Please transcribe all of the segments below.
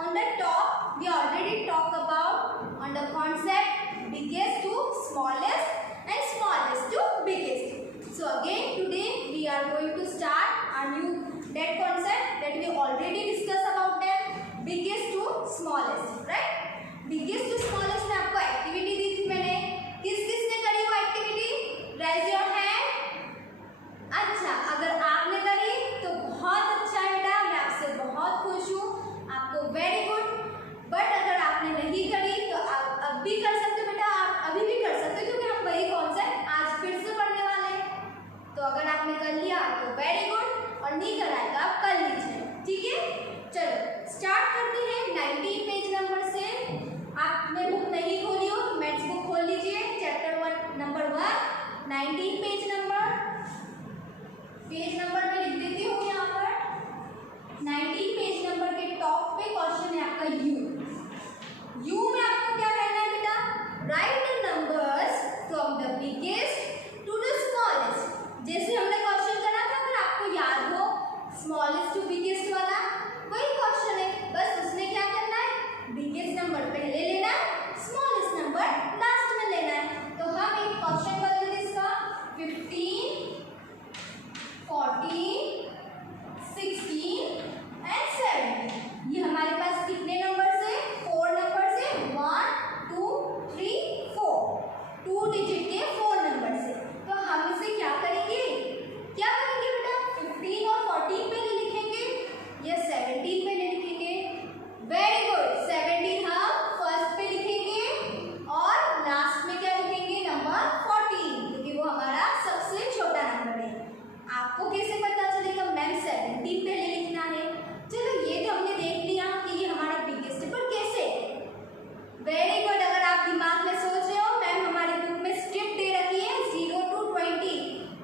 on the top we already talked about on the concept biggest to smallest and smallest to biggest. So again today we are going to start a new that concept that we already discussed about them, biggest to smallest, right? Biggest to smallest में आपको activity दी थी मैंने, किस किसने करी वो activity? Raise your hand. अच्छा, अगर आपने करी तो बहुत अच्छा है बेटा, मैं आपसे बहुत खुश हूँ, आपको वेरी गुड। बट अगर आपने नहीं करी तो आप अब भी कर सकते हो बेटा, आप अभी भी कर सकते हो क्योंकि हम वही कॉन्सेप्ट आज फिर से पढ़ने वाले हैं। तो अगर आपने कर लिया तो वेरी गुड, और नहीं करा है तो आप कर लीजिए, ठीक है। चलो स्टार्ट करते हैं 19 पेज नंबर से। आपने बुक नहीं खोली हो तो मैथ्स बुक खोल लीजिए, चैप्टर 1 नंबर 1 19 पेज नंबर मैं लिख देती हूँ यहाँ पर। 19 पेज नंबर के टॉप पे क्वेश्चन है आपका यू में आपको क्या करना है बेटा? Write the numbers from the biggest to the smallest. जैसे हमने क्वेश्चन करा था, अगर आपको याद हो स्मॉलेस्ट टू बिगेस्ट वाला वही क्वेश्चन है, बस उसमें क्या करना है? बिगेस्ट नंबर पहले लेना है, स्मॉलेस्ट नंबर लास्ट में लेना है। तो हम एक क्वेश्चन बदल देते इसका 15, 14, 16 एंड 7। ये हमारे पास कितने नंबर से? 4 नंबर से, 1 2 3 4, 2 डिजिट के 4 नंबर से। तो हम इसे क्या करेंगे बेटा? 15 और 14 पहले लिखेंगे या 17 पहले लिखेंगे? वेरी गुड, 17 हम फर्स्ट पे लिखेंगे और लास्ट में क्या लिखेंगे? नंबर 14, क्योंकि वो हमारा सबसे छोटा नंबर है। आपको कैसे पता चलेगा मैम 17 पहले लिखना है? चलो ये तो हमने देख लिया कि ये हमारा बिगेस्ट है, पर कैसे? वेरी गुड, अगर आप दिमाग में सोच रहे हो मैम हमारी बुक में स्ट्रिप दे रखी है 0 to 20,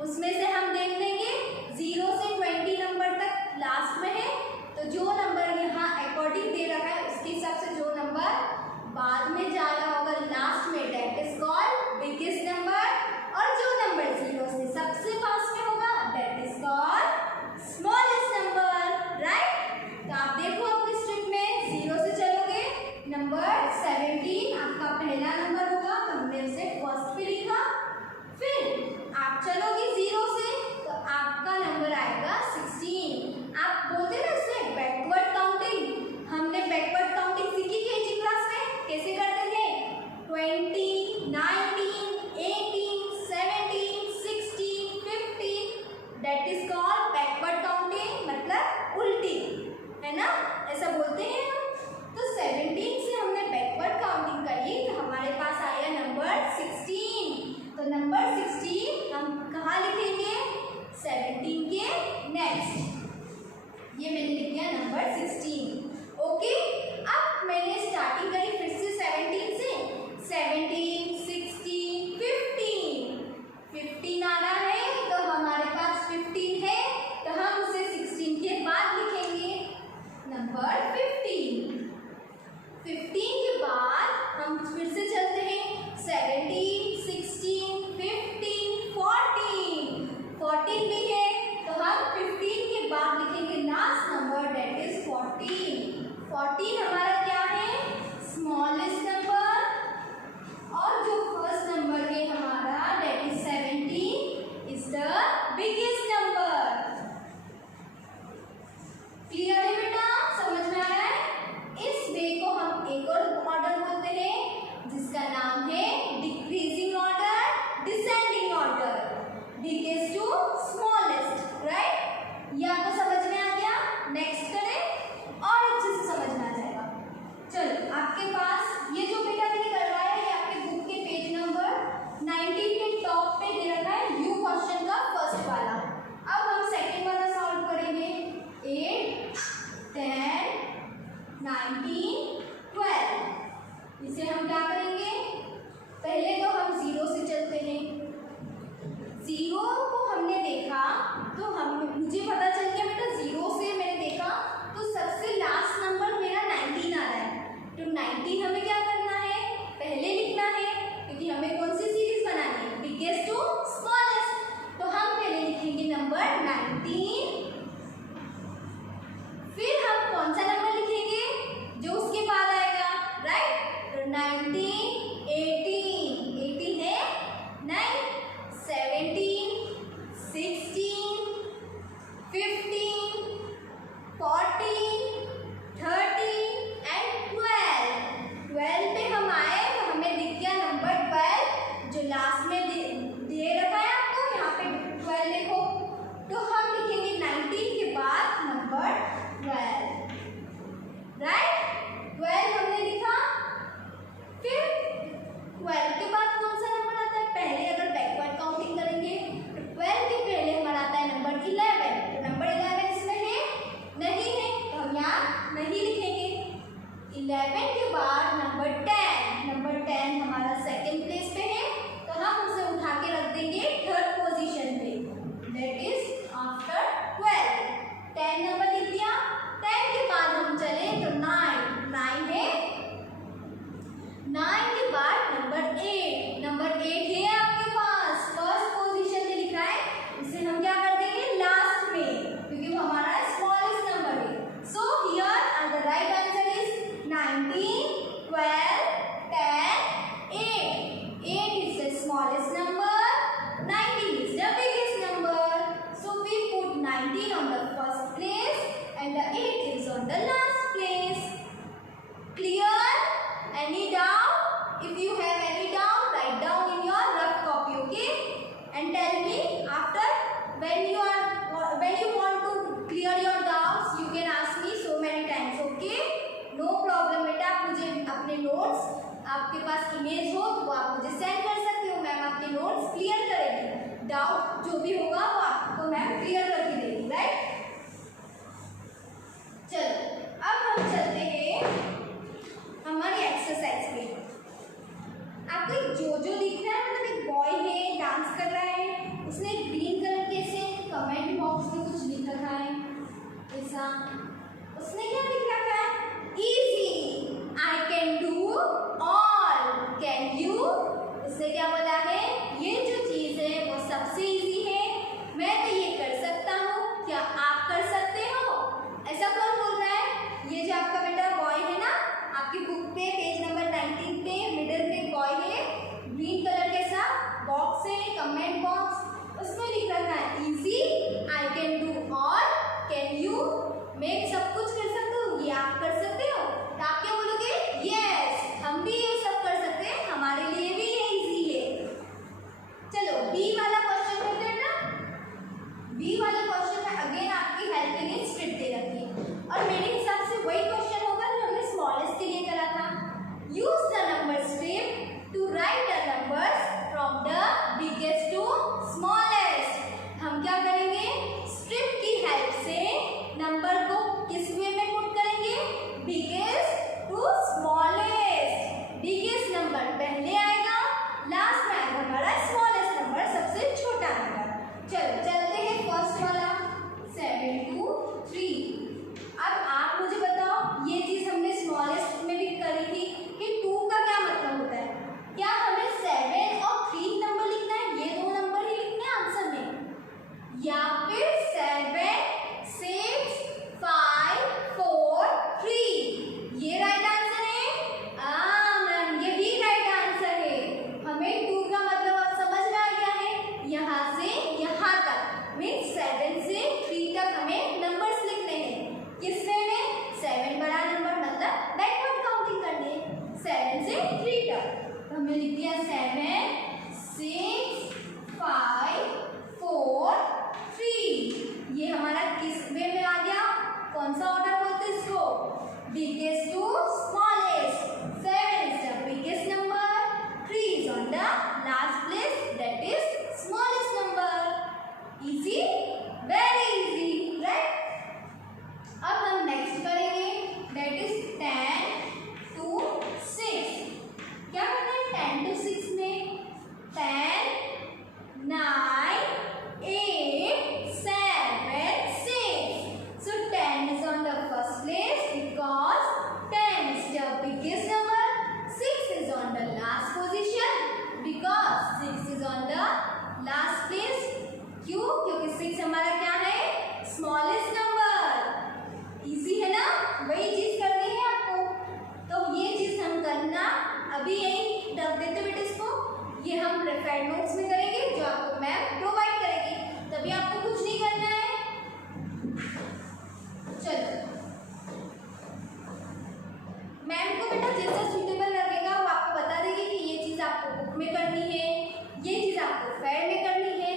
उसमें से हम देख लेंगे 0 से 20 नंबर तक लास्ट में है, तो जो नंबर यहाँ अकॉर्डिंग दे रखा है उसके हिसाब से जो नंबर बाद में जा रहा होगा लास्ट में, that is called biggest number. और जो नंबर 0 से सबसे पास में होगा that is called smallest number, right? तो आप देखो अपनी स्ट्रिप में 0 से चलोगे, नंबर 17 आपका पहला नंबर होगा, तो हमने उसे फर्स्ट पे लिखा। फिर आप चलोगे 0 से तो आपका नंबर आएगा 16। आप बोलते ना इसे बैकवर्ड काउंटिंग, हमने बैकवर्ड काउंटिंग सीखी थी एजी क्लास में, कैसे करते थे? 20, 19, 18, 17, 16, 15, that is called backward counting, मतलब उल्टी, है ना? ऐसा बोलते हैं हम। तो 17 से हमने बैकवर्ड काउंटिंग करी तो हमारे पास आया नंबर 16। तो नंबर 16 हम कहाँ लिखेंगे? 17 के नेक्स्ट। ये मैंने लिख दिया नंबर 16, ओके। अब मैंने स्टार्टिंग करी फिर से 17 से, 17, 16, 15 आ रहा है तो हमारे पास 15 है, तो हम उसे 16 के बाद लिखेंगे नंबर 15। 15 के बाद हम फिर से चलते हैं 17, 16, 15, 14 भी है, तो हम 15 के बाद लिखेंगे लास्ट नंबर दैट इज 14। 14 हमारा क्या है? स्मॉलेस्ट नंबर, और जो फर्स्ट नंबर है हमारा that is 17 is the biggest number. Clear है बेटा? समझ में आ रहा है? इस वे को हम एक और ऑर्डर बोलते हैं जिसका नाम है decreasing order, descending order, biggest to smallest, right? ये आपको समझ में आ गया? नेक्स्ट करें और अच्छे से समझ में आ जाएगा। चलो आपके पास ये जो बेटा मैंने करवाया है आपके बुक के पेज नंबर 19 के टॉप पे दे रखा है यू क्वेश्चन का फर्स्ट वाला। अब हम सेकंड वाला सॉल्व करेंगे। 8, 10, 19, 12। इसे हम क्या करेंगे? पहले तो हम 0 से चलते हैं। 0 को हमने देखा तो मुझे पता चल गया बेटा 0 से मैंने देखा तो सबसे लास्ट नंबर मेरा 19 आ रहा है, तो 19 हमें क्या करना है? पहले लिखना है, क्योंकि हमें कौन सी सीरीज बनानी है? Biggest to smallest. तो हम पहले लिखेंगे नंबर 19, फिर हम कौन सा नंबर लिखेंगे? जो 11 के बाद नंबर 10, नंबर 10 हमारा सेकंड प्लेस पे है, तो हम उसे उठा के रख देंगे थर्ड पोजीशन पे, दैट इज आफ्टर 12। 10 नंबर लिख दिया। 10 के बाद हम चले तो 9 है। 9 के बाद नंबर 8, नंबर 8 है आपके पास, फर्स्ट पोजीशन पे लिखा है, इसे हम क्या कर देंगे लास्ट में, क्योंकि वो हमारा स्मॉलेस्ट नंबर है। So here the right answer is 19, 12, 10, 8. 8 is the smallest number, 19 is the biggest number. So we put 19 on the first place and the 8 is on the last place. Clear? Any doubt? If you have any doubt, write down in your rough copy, okay? And tell me after when you want to clear your doubts, you can ask me so many times, okay? No problem बेटा, आप मुझे अपने notes, आपके पास image हो तो आप मुझे send कर सकते हो, मैम आपके नोट्स क्लियर करेगी, डाउट जो भी होगा वो आपको मैम क्लियर करके देगी, राइट? चलो अब हम चलते हैं हमारी एक्सरसाइज पे। आपको एक जो दिख रहा है, मतलब एक बॉय है डांस कर रहा है, उसने ग्रीन कलर के से कमेंट बॉक्स में कुछ लिख रखा है, ऐसा उसने क्या लिख रखा है, easy, I can do all, can you, उसने क्या बोला है, ये जो चीज है वो सबसे इजी है, मैं तो ये कर सकता हूँ, क्या आप कर सकते हो, ऐसा कौन बोल रहा है, ये जो आपका बेटा बॉय है ना, आपकी बुक पे पेज नंबर 19 पे मिडिल में बॉय है, ग्रीन कलर के साथ बॉक्स है, कमेंट बॉक्स, उसमें लिख रखा है easy, I can do all, can you, मैं सब कुछ कर सकता हूँ, ये आप कर सकते हो, तो आप क्या बोलोगे, यस, हम भी ये सब कर सकते हैं, हमारे लिए भी ये इजी है। चलो बी वाला क्वेश्चन करते हैं ना, बी वाले क्वेश्चन में अगेन आपकी हेल्प के लिए स्ट्रिप दे रखी है, और मेरे हिसाब से वही क्वेश्चन होगा जो हमने स्मॉलेस्ट के लिए करा था। Use the number strip to write the numbers from the biggest to smallest. हम क्या करेंगे, स्ट्रिप की हेल्प से नंबर को किस वे में पुट करेंगे, biggest to smallest. Biggest number पहले आएगा, लास्ट में आएगा हमारा स्मॉलेस्ट नंबर, सबसे छोटा नंबर। चलो चलते हैं फर्स्ट वाला 7 to 3। अब आप मुझे बताओ, ये चीज हमने स्मॉलेस्ट में भी करी थी कि 2 का क्या मतलब होता है, क्या हमें 7 और 3 नंबर लिखना है, ये दो नंबर ही लिखने हैं आंसर में, या फिर 7, 6, 5, 4, 3, ये राइट आंसर है? मैम ये भी राइट आंसर है। हमें 2 का मतलब अब समझ में आ गया है, यहाँ से यहाँ तक मीन्स 7 से 3 तक हमें नंबर्स लिखने हैं, किस वे में, 7 बड़ा नंबर मतलब बैकवर्ड काउंटिंग करनी है, 7 से 3 तक, तो हमने लिख दिया 7, 6, 5, 4, 3, ये हमारा किस वे में आ गया, कौन सा ऑर्डर बोलते हैं इसको, biggest to smallest. 7 is the biggest number, 3 is on the last place, that is smallest number. Easy, very easy, right? अब हम नेक्स्ट करेंगे, that is 10 to 6। क्या करना है 10 to 6 में, 10, 9, 8, 7, 6. So 10 is on the first place because 10 is the biggest number. 6 is on the last position because 6 is on the last place. क्यों? क्योंकि 6 हमारा क्या है, स्मॉलेस्ट नंबर। इजी है ना, वही चीज करनी है आपको, तो ये चीज हम करना अभी यही रख देते बेटे, इसको ये हम प्रिपेयर्ड नोट्स में करेंगे जो आपको मैम प्रोवाइड करेगी, तभी आपको कुछ नहीं करना है। चलो मैम को बेटा जैसा सूटेबल लगेगा वो आपको बता देगी कि ये चीज आपको बुक में करनी है, ये चीज आपको फेयर में करनी है,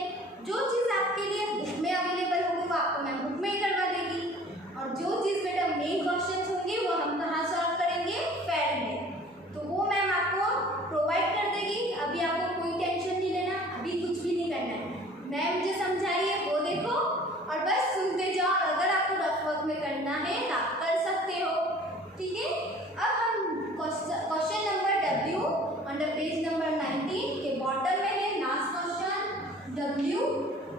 जो चीज आपके लिए बुक में अवेलेबल होगी वो आपको मैम बुक में ही करवा देगी, और जो चीज बेटा मेन क्वेश्चन होंगे वो हम कहाँ सॉल्व करेंगे, फेयर में, तो वो मैम आपको प्रोवाइड कर देगी। अभी आपको कोई टेंशन नहीं लेना, अभी कुछ भी नहीं करना है, मैम जो समझाई है वो देखो और बस सुनते जाओ, अगर आपको रफ वर्क में करना है तो आप कर सकते हो, ठीक है। अब W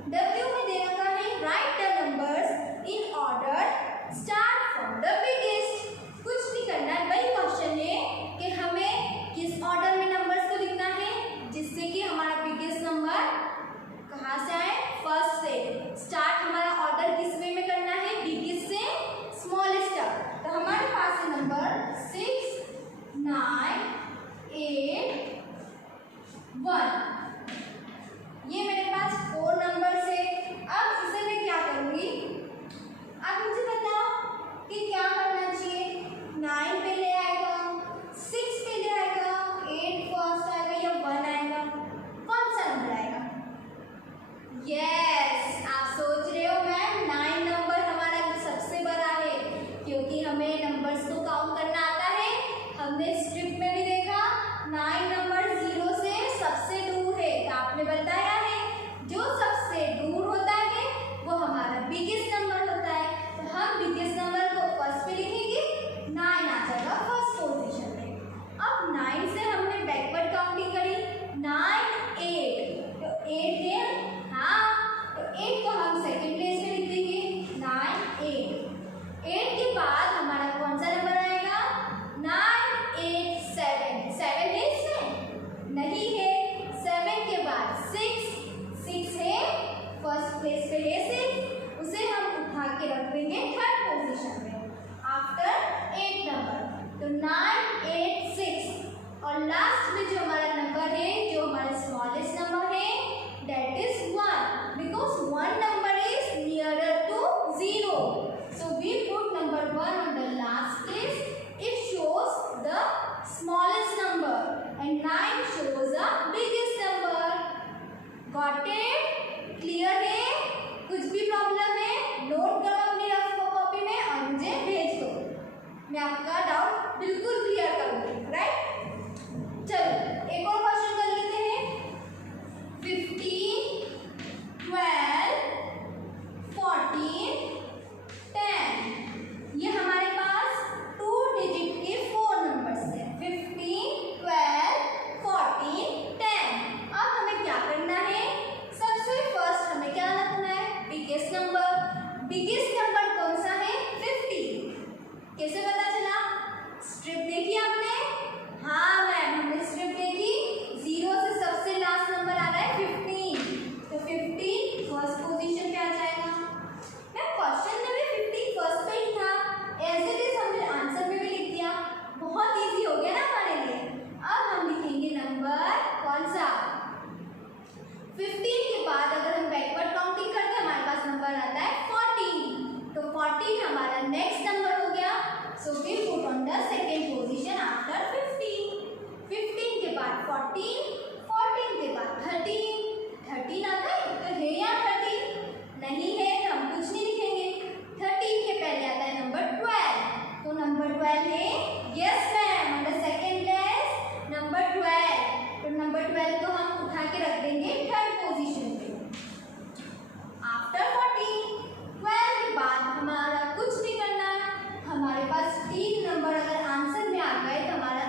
में दे रखा है right the numbers in order start from the biggest. कुछ नहीं करना है, वही क्वेश्चन है कि हमें किस ऑर्डर में नंबर्स को लिखना है जिससे कि हमारा बिगेस्ट नंबर कहाँ से आए, फर्स्ट से। स्टार्ट हमारा ऑर्डर किस वे में करना है, बिगेस्ट से स्मॉलेस्ट तक। तो हमारे पास है नंबर 6 9 8 1। ये मेरे पास 4 नंबर्स है। अब इसे मैं क्या करूँगी, अब मुझे बताओ कि क्या करना चाहिए। 9 पहले आएगा, 6 पहले आएगा, 8 फर्स्ट आएगा या 1 आएगा, कौन सा नंबर आएगा? यस, आप सोच रहे हो मैम 9 नंबर हमारा सबसे बड़ा है, क्योंकि हमें नंबर्स को काउंट करना आता है। हमने स्ट्रिप में भी देखा 9 नंबर 0 से सबसे दूर है। तो आपने बताया है जो सबसे दूर होता है वो हमारा बिगेस्ट नंबर होता है। तो हम बिगेस्ट नंबर को फर्स्ट पे लिखेंगे, 9 आ जाएगा फर्स्ट पोजीशन में। अब 9 से हमने बैकवर्ड काउंटिंग करी, 9 8, तो 8 है, हाँ, तो 8 को हम सेकेंड प्लेस पे लिख देंगे, 9 8। 8 के बाद हमारा कौन सा नंबर आएगा, 9 8 7। 7 है इसमें नहीं है। 7 के बाद 6 है, फर्स्ट प्लेस पे है 6, उसे हम उठा के रख देंगे थर्ड पोजीशन में आफ्टर 8 नंबर। तो 9 8 6 और लास्ट में जो हमारा नंबर है, जो हमारा स्मॉलेस्ट नंबर है, that is 1, because 1 number is nearer to 0. So we put number 1 on the last place. It shows the smallest number and 9 shows the biggest number. Got it? Clear है? कुछ भी problem है note करो अपनी rough copy में और मुझे भेज दो, मैं आपका डाउट बिल्कुल क्लियर करूँगी। राइट, चलो एक और क्वेश्चन कर लेते हैं। 15 12 14 10, ये हमारे पास 2 डिजिट के 4 नंबर्स हैं, 15 12 14 10। अब हमें क्या करना है, सबसे फर्स्ट हमें क्या रखना है, बिगेस्ट नंबर। बिगेस्ट नंबर कौन सा है, 50। कैसे पता चला, स्ट्रिप देखी आपने? हाँ मैम, हमने स्ट्रिप देखी, 0 से सबसे लास्ट नंबर आ रहा है 15, तो 15 फर्स्ट पोजीशन पे आ जाएगा। मैम क्वेश्चन में भी 15 फर्स्ट पे ही था, एज इट इज हमने आंसर में भी लिख दिया, बहुत इजी हो गया ना हमारे लिए। अब हम लिखेंगे नंबर कौन सा, 15 के बाद अगर हम बैकवर्ड काउंटिंग करते हैं हमारे पास नंबर आता है 14, तो 14 हमारा नेक्स्ट नंबर हो गया। So we put on the second position after 15। 15 के बाद 14, 14 के बाद 13, 13 आता है तो है या 13 नहीं है तो हम कुछ नहीं लिखेंगे। 13 के पहले आता है नंबर 12, तो नंबर 12 है, yes ma'am, on the second place number 12, तो नंबर 12 को हम उठा के रख देंगे थर्ड पोजीशन पे आफ्टर 14। 12 के बाद हमारा कुछ नहीं करना है, हमारे पास 3 नंबर अगर आंसर में आ गए तो हमारा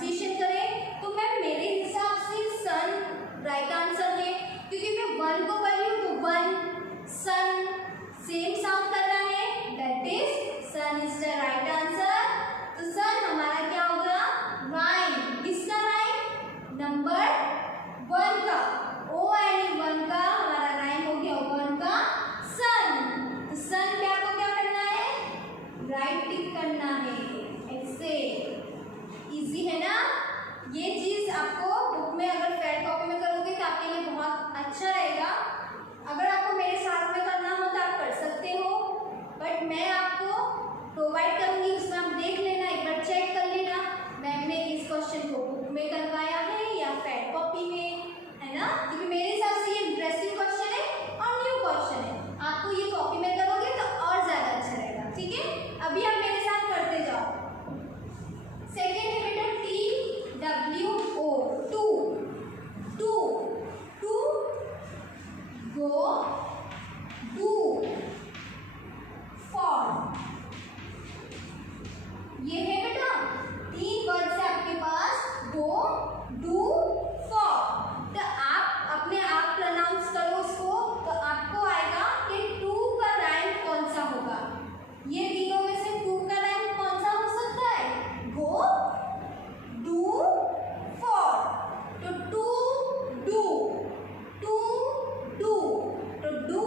प्रोनाउंसिएशन करें तो मैम मेरे हिसाब से सन राइट आंसर है, क्योंकि मैं वन को पढ़ी हूँ तो वन सन सेम साउंड कर रहा है, that is sun is the right answer. तो सन हमारा क्या होगा, राइम। किसका राइम, नंबर वन का, ओ एंड वन का हमारा राइम हो गया वन का सन। तो सन पे आपको क्या करना है, राइट टिक करना है ऐसे। इजी है ना, ये चीज आपको बुक में अगर फेड कॉपी में करोगे तो आपके लिए बहुत अच्छा रहेगा। अगर आपको मेरे साथ में करना हो तो आप कर सकते हो, बट मैं आपको प्रोवाइड करूंगी, उसमें आप देख लेना, एक बार चेक कर लेना मैम ने इस क्वेश्चन को बुक में करवाया है या फेड कॉपी में, है ना। क्योंकि मेरे हिसाब से ये इंटरेस्टिंग क्वेश्चन है और न्यू क्वेश्चन है, आपको ये कॉपी में करोगे तो और ज्यादा अच्छा रहेगा, ठीक है। अभी आप मेरे साथ करते जाओ। सेकेंड है बेटा TWO, two, two, two, go, do, for. ये है बेटा तीन वर्ड्स है आपके पास, गो डू फॉर। तो आप अपने आप प्रोनाउंस करो उसको, तो आपको आएगा कि टू का राइम कौन सा होगा। ये तीनों में से टू का राइम कौन सा हो सकता है, गो डू फॉर। तो टू डू, टू डू, तो डू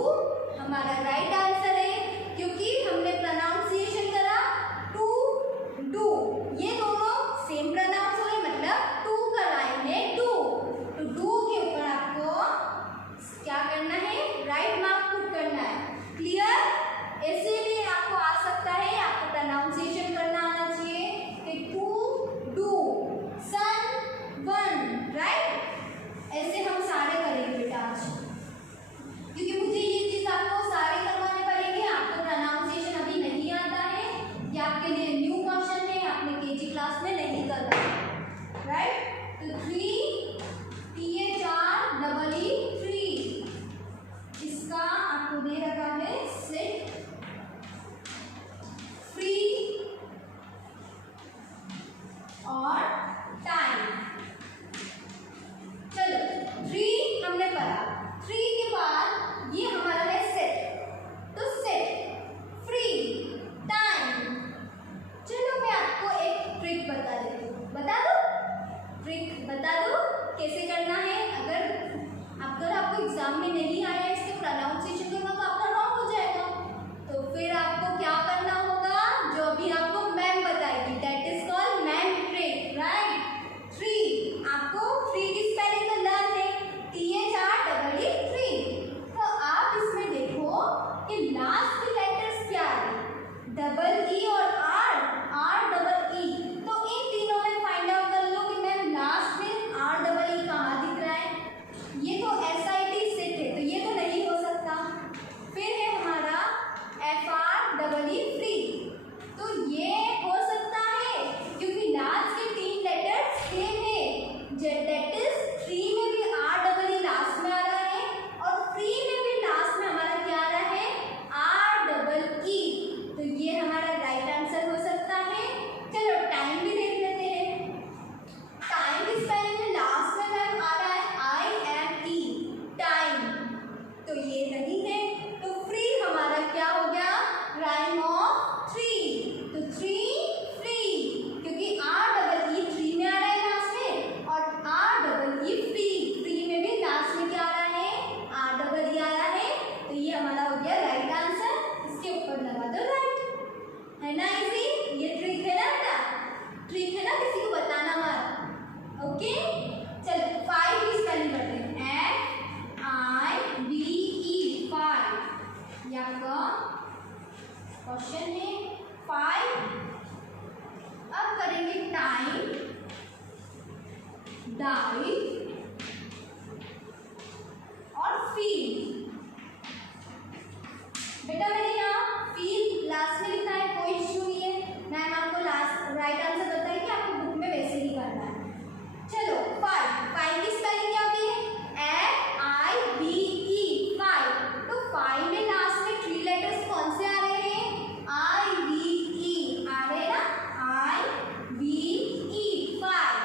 हमारा राइट आंसर है, क्योंकि हमने प्रोनाउंसिएशन करा टू डू। ये दोनों सेम प्रोनाउंस हो गए, मतलब टू का राइम है डू। तो डू के ऊपर आपको क्या करना है, राइट मार्क पुट करना है। क्लियर, ऐसे भी आपको आ सकता है, आपको प्रोनाउंसिएशन करना आना चाहिए कि two do sun one, right. ऐसे हम सारे करेंगे बेटा आज, क्योंकि मुझे ये चीज आपको सारे करवाने पड़ेंगे। आपको प्रोनाउंसिएशन अभी नहीं आता है, ये आपके लिए न्यू क्वेश्चन है, आपने केजी क्लास में नहीं करना, राइट। तो थ्री, THREE, थ्री, इसका आपको दे रखा है सेट फ्री और टाइम। चलो थ्री हमने पढ़ा, थ्री के बाद ये हमारा है सेट, तो सेट फ्री टाइम। चलो मैं आपको एक ट्रिक बता देती हूँ, बता दो, ट्रिक बता दो कैसे करना है। अगर आपको एग्जाम में नहीं आया इसके प्रोनाउंसिएशन करना तो आपका रॉन्ग हो जाएगा, तो फिर आपको क्या करना होगा, जो अभी आपको मैम बताएगी, that is called ma'am trick, right. Three, आपको थ्री की स्पेलिंग तो लर्न है, THREE। तो आप इसमें देखो कि लास्ट के लेटर्स क्या है, डबल ई और आर, आर डबल ई। तो इन तीनों में फाइंड आउट कर लो कि मैम लास्ट में आर डबल ई कहाँ दिख रहा है। ये तो SIT सेट है, तो ये तो नहीं हो सकता। फिर है हमारा FREE फ्री, तो ये हो सकता है क्योंकि लास्ट के तीन लेटर्स सेम है, दैट इज थ्री में भी आर डबल ई लास्ट में आ रहा है और फ्री में भी लास्ट में हमारा क्या आ रहा है, आर डबल ई। तो ये हमारा राइट आंसर हो सकता है। चलो टाइम भी देख लेते हैं। टाइम की स्पेलिंग में लास्ट में मैम आ रहा है IME, टाइम, तो ये नहीं है। तो फ्री हमारा क्या हो गया, राइम ऑफ थ्री, तो थ्री फ्री, क्योंकि आर डबल ई थ्री में आ रहा है लास्ट में और R double E free, free में भी लास्ट में क्या आ रहा है, आर डबल ई आ रहा है। तो ये हमारा हो गया राइट आंसर, इसके ऊपर लगा दो राइट, है ना इजी। ये ट्रिक है ना बेटा, ट्रिक है ना, किसी को बताना मत, ओके। चलो फाइव की स्पेलिंग करते हैं, FIVE, फाइव। ये आपका क्वेश्चन है, फाइव। अब करेंगे टाइम, डाई और फील। बेटा मैंने यहाँ फील लास्ट में लिखा है, कोई इश्यू नहीं है, मैम आपको लास्ट राइट आंसर बताइए कि आपको बुक में वैसे ही करना है। चलो फाइव, फाइव की स्पेलिंग क्या होती है, FIVE, फाइव। तो फाइव में लास्ट में थ्री लेटर्स कौन से आ रहे हैं, IVE आ रहे हैं ना, IVE, फाइव।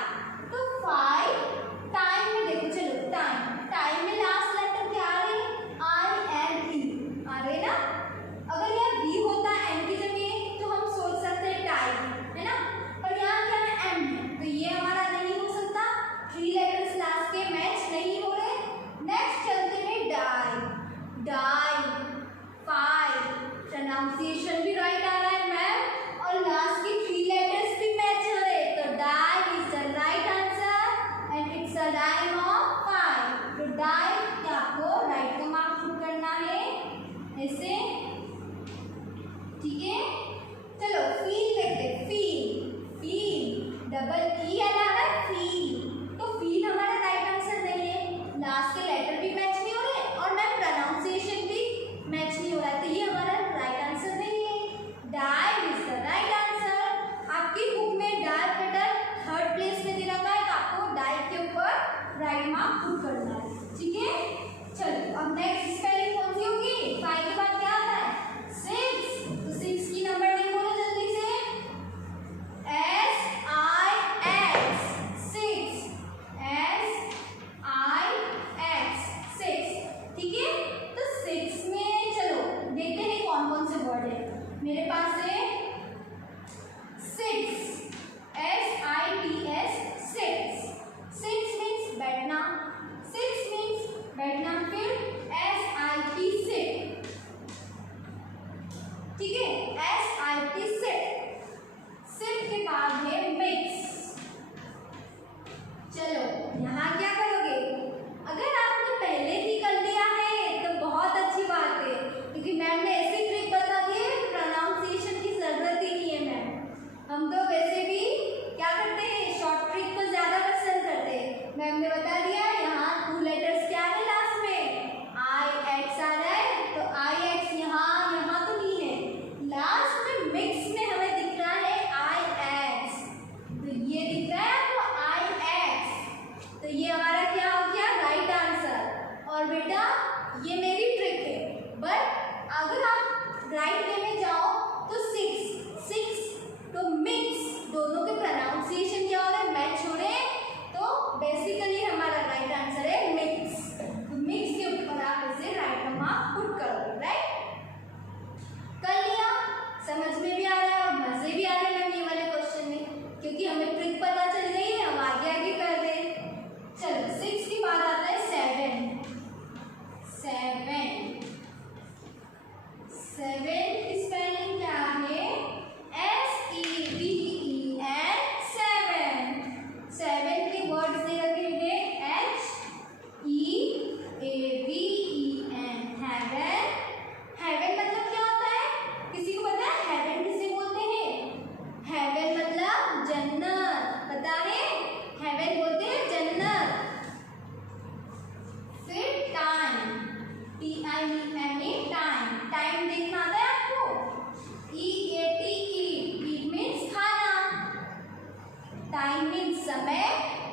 टाइम मीन्स समय,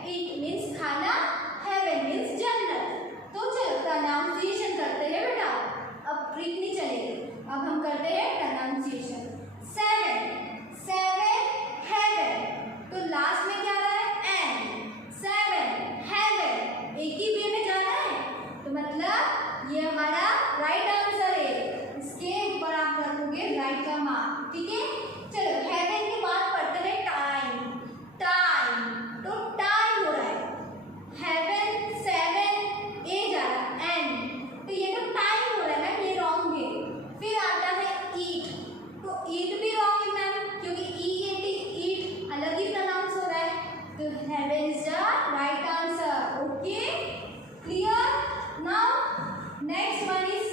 ईट मीन्स खाना, हेवन मीन्स जन्नत। तो चलो प्रोनाउंसिएशन करते हैं बेटा, अब ट्रिक नहीं चलेगी, अब हम करते हैं प्रोनाउंसिएशन। 7 7 हेवन, तो लास्ट में क्या आ रहा है एन, 7 हेवन, एक ही वे में जाना है, तो मतलब ये हमारा राइट आंसर है। इसके ऊपर आप रखोगे राइट का मार्क, ठीक है। चलो हेवन के बाद पढ़ते हैं टाइम, टाइम, तो टाइम हो रहा है हेवन 7 ए जा रहा है एन, तो ये तो टाइम हो रहा है मैम, ये रॉन्ग है। फिर आता है ईट, तो ईट भी रॉन्ग है मैम, क्योंकि ईट अलग ही प्रोनाउंस हो रहा है, तो heaven is the right answer. Okay clear. Now next one is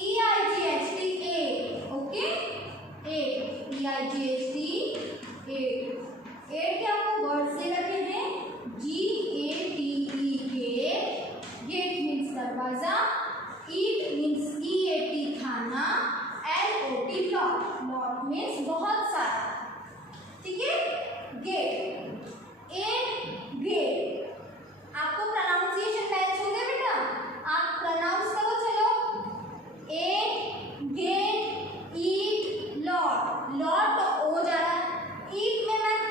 EIGHT eight, okay eight, EIGHT eight, eight के आपको वर्ड से रखे हैं GATE गेट, गेट मीन्स दरवाजा, ईट मीन्स EAT खाना, LOT लॉट, लॉट मीन्स बहुत सारा, ठीक है। गेट, एट गेट, आपको प्रोनाउंसिएशन मैच हो गया बेटा, आप प्रोनाउंस करो चलो। Eight gate eat lot, lot तो ओ जा रहा है, ईट में मैम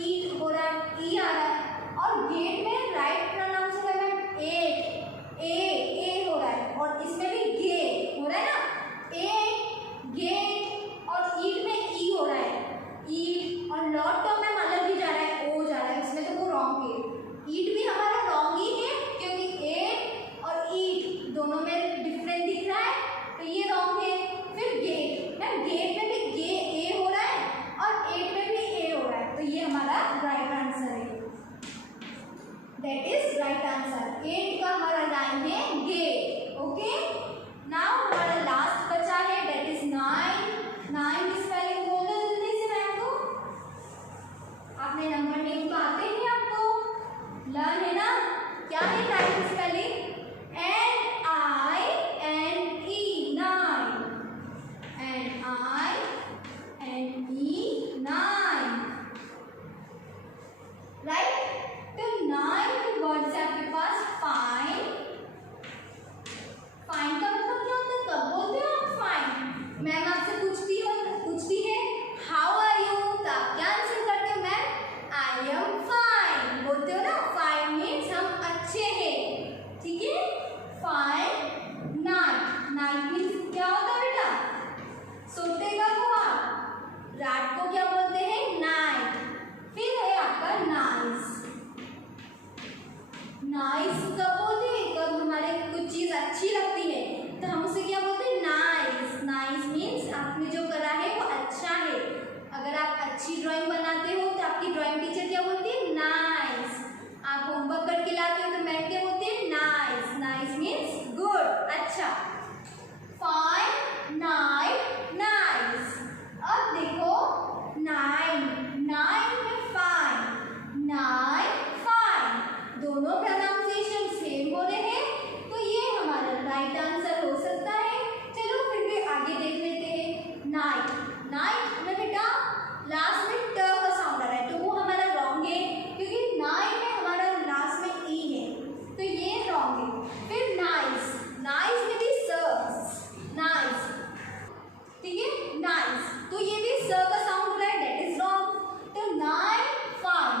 ईट हो रहा है, ई आ रहा है, और गेट में राइट प्रोनाउंस हो रहा है मैम एट, ए हो रहा है, और इसमें भी गे हो रहा है ना, एट गेट, और ईट में ई हो रहा है, ईट, और लॉट तो मैम अलग ही जा रहा है, ओ जा रहा है, इसमें तो वो रॉन्ग है। ईट भी हमारा रॉन्ग ही है, क्योंकि एट और ईट दोनों में डिफरेंट दिख रहा है, तो ये रॉन्ग है। फिर गेट, मैम गेट में भी गे ए हो रहा है, और एट में भी ए हो रहा है, तो ये हमारा राइट आंसर है, that is right answer. Eight का हमारा लाइन है गेट। ओके नाउ हमारा लास्ट बचा है, दैट इज 9, 9 की स्पेलिंग बोल दो जल्दी से मैम को, आपने नंबर नेम तो आते ही आपको, लर्न है ना, क्या है 9 की स्पेलिंग, NINE, 9, राइट। तो 9 के वर्ड से आपके पास फाइन, फाइन का मतलब क्या होता है, कब बोलते हो आप फाइन, मैम आपसे पूछती है हाउ आर यू, तो आप क्या आंसर करते हो मैम, आई एम फाइन, बोलते हो ना, फाइन मीन्स हम अच्छे हैं, ठीक है। फाइन, नाइट, नाइट मीन्स क्या होता है बेटा, सोते कब हो आप, रात को क्या बोलते हैं नाइट। फिर है आपका नाइस, नाइस कब बोलते हैं, कब हमारे कुछ चीज अच्छी लगती है, तो हम उसे क्या बोलते हैं नाइस, नाइस मीन्स आपने जो करा है वो अच्छा है। अगर आप अच्छी ड्राइंग बनाते हो तो आपकी ड्राइंग टीचर क्या बोलती है नाइस, आप होमवर्क करके लाते हो तो मैम क्या बोलते हैं नाइस, नाइस मीन्स गुड, अच्छा। Fine, night, nice. अब देखो 9, 9 में फाइन, 9 फाइन, दोनों प्रोनाउंसिएशन सेम हो रहे हैं, तो ये हमारा राइट आंसर हो सकता है। चलो फिर भी आगे देख लेते हैं। नाइट, नाइट में बेटा लास्ट में ट का साउंड आ रहा है, तो वो हमारा रॉन्ग है, क्योंकि 9 में हमारा लास्ट में ई है, तो ये रॉन्ग है। फिर नाइस, नाइस में भी स, नाइस, ठीक है नाइस, तो ये भी स का साउंड हो रहा है, दैट इज रॉन्ग। तो 9 फाइन,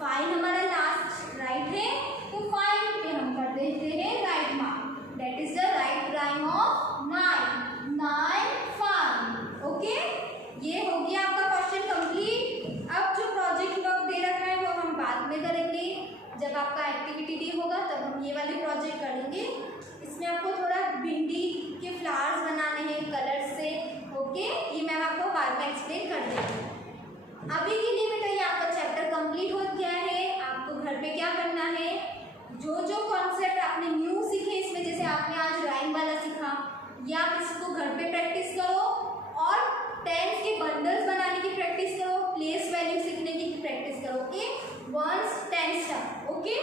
फाइन हमारा लास्ट राइट है, तो फाइन पे हम कर देते हैं right mark, that is the right rhyme of 9, 9 fine. Okay ये हो गया आपका क्वेश्चन कंप्लीट। अब जो प्रोजेक्ट वर्क दे रखा है वो हम बाद में करेंगे, जब आपका एक्टिविटी डे होगा तब हम ये वाले प्रोजेक्ट करेंगे। इसमें आपको थोड़ा भिंडी के फ्लावर्स बनाने हैं कलर से, ओके ये मैं आपको बाद में एक्सप्लेन कर देंगे। अभी के लिए बेटा ये आपका चैप्टर कंप्लीट हो गया है। आपको घर पे क्या करना है, जो जो कॉन्सेप्ट आपने न्यू सीखे इसमें, जैसे आपने आज राइम वाला सीखा, या आप इसको घर पे प्रैक्टिस करो, और टेंस के बंडल्स बनाने की प्रैक्टिस करो, प्लेस वैल्यू सीखने की प्रैक्टिस करो, ओके 1 10 तक, ओके।